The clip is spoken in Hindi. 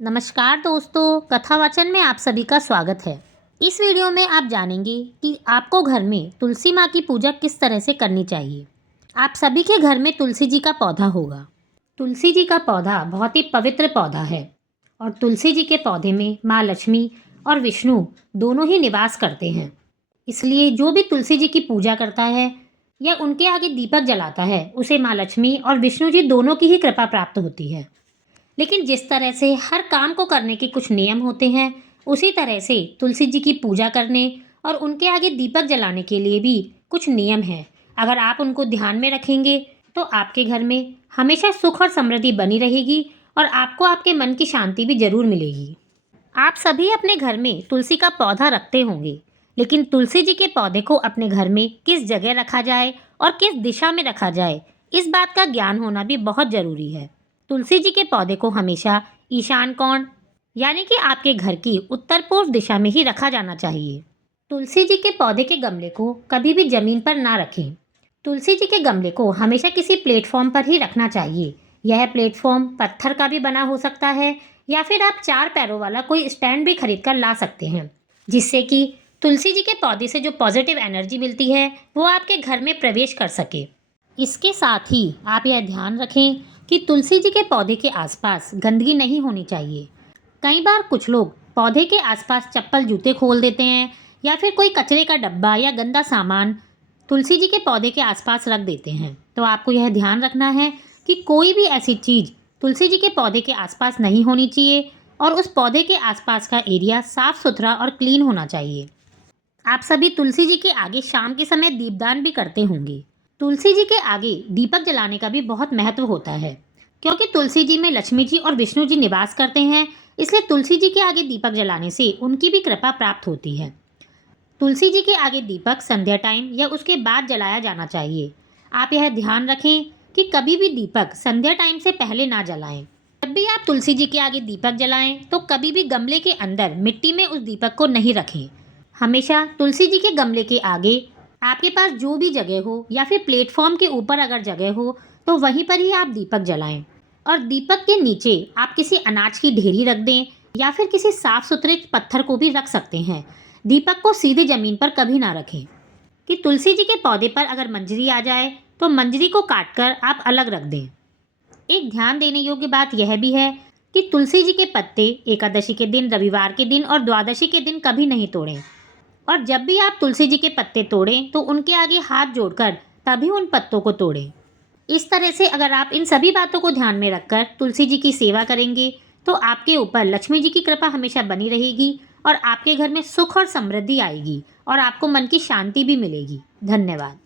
नमस्कार दोस्तों, कथावाचन में आप सभी का स्वागत है। इस वीडियो में आप जानेंगे कि आपको घर में तुलसी माँ की पूजा किस तरह से करनी चाहिए। आप सभी के घर में तुलसी जी का पौधा होगा। तुलसी जी का पौधा बहुत ही पवित्र पौधा है और तुलसी जी के पौधे में माँ लक्ष्मी और विष्णु दोनों ही निवास करते हैं। इसलिए जो भी तुलसी जी की पूजा करता है या उनके आगे दीपक जलाता है, उसे माँ लक्ष्मी और विष्णु जी दोनों की ही कृपा प्राप्त होती है। लेकिन जिस तरह से हर काम को करने के कुछ नियम होते हैं, उसी तरह से तुलसी जी की पूजा करने और उनके आगे दीपक जलाने के लिए भी कुछ नियम हैं। अगर आप उनको ध्यान में रखेंगे तो आपके घर में हमेशा सुख और समृद्धि बनी रहेगी और आपको आपके मन की शांति भी जरूर मिलेगी। आप सभी अपने घर में तुलसी का पौधा रखते होंगे, लेकिन तुलसी जी के पौधे को अपने घर में किस जगह रखा जाए और किस दिशा में रखा जाए, इस बात का ज्ञान होना भी बहुत ज़रूरी है। तुलसी जी के पौधे को हमेशा ईशान कोण यानी कि आपके घर की उत्तर पूर्व दिशा में ही रखा जाना चाहिए। तुलसी जी के पौधे के गमले को कभी भी जमीन पर ना रखें। तुलसी जी के गमले को हमेशा किसी प्लेटफॉर्म पर ही रखना चाहिए। यह प्लेटफॉर्म पत्थर का भी बना हो सकता है या फिर आप 4 पैरों वाला कोई स्टैंड भी खरीद कर ला सकते हैं, जिससे कि तुलसी जी के पौधे से जो पॉजिटिव एनर्जी मिलती है वो आपके घर में प्रवेश कर सके। इसके साथ ही आप यह ध्यान रखें कि तुलसी जी के पौधे के आसपास गंदगी नहीं होनी चाहिए। कई बार कुछ लोग पौधे के आसपास चप्पल जूते खोल देते हैं या फिर कोई कचरे का डब्बा या गंदा सामान तुलसी जी के पौधे के आसपास रख देते हैं। तो आपको यह ध्यान रखना है कि कोई भी ऐसी चीज़ तुलसी जी के पौधे के आसपास नहीं होनी चाहिए और उस पौधे के आसपास का एरिया साफ सुथरा और क्लीन होना चाहिए। आप सभी तुलसी जी के आगे शाम के समय दीपदान भी करते होंगे। तुलसी जी के आगे दीपक जलाने का भी बहुत महत्व होता है, क्योंकि तुलसी जी में लक्ष्मी जी और विष्णु जी निवास करते हैं। इसलिए तुलसी जी के आगे दीपक जलाने से उनकी भी कृपा प्राप्त होती है। तुलसी जी के आगे दीपक संध्या टाइम या उसके बाद जलाया जाना चाहिए। आप यह ध्यान रखें कि कभी भी दीपक संध्या टाइम से पहले ना जलाएं। जब भी आप तुलसी जी के आगे दीपक जलाएं तो कभी भी गमले के अंदर मिट्टी में उस दीपक को नहीं रखें। हमेशा तुलसी जी के गमले के आगे आपके पास जो भी जगह हो या फिर प्लेटफॉर्म के ऊपर अगर जगह हो तो वहीं पर ही आप दीपक जलाएं। और दीपक के नीचे आप किसी अनाज की ढेरी रख दें या फिर किसी साफ सुथरे पत्थर को भी रख सकते हैं। दीपक को सीधे ज़मीन पर कभी ना रखें। कि तुलसी जी के पौधे पर अगर मंजरी आ जाए तो मंजरी को काटकर आप अलग रख दें। एक ध्यान देने योग्य बात यह भी है कि तुलसी जी के पत्ते एकादशी के दिन, रविवार के दिन और द्वादशी के दिन कभी नहीं तोड़ें। और जब भी आप तुलसी जी के पत्ते तोड़ें तो उनके आगे हाथ जोड़कर तभी उन पत्तों को तोड़ें। इस तरह से अगर आप इन सभी बातों को ध्यान में रखकर तुलसी जी की सेवा करेंगे तो आपके ऊपर लक्ष्मी जी की कृपा हमेशा बनी रहेगी और आपके घर में सुख और समृद्धि आएगी और आपको मन की शांति भी मिलेगी। धन्यवाद।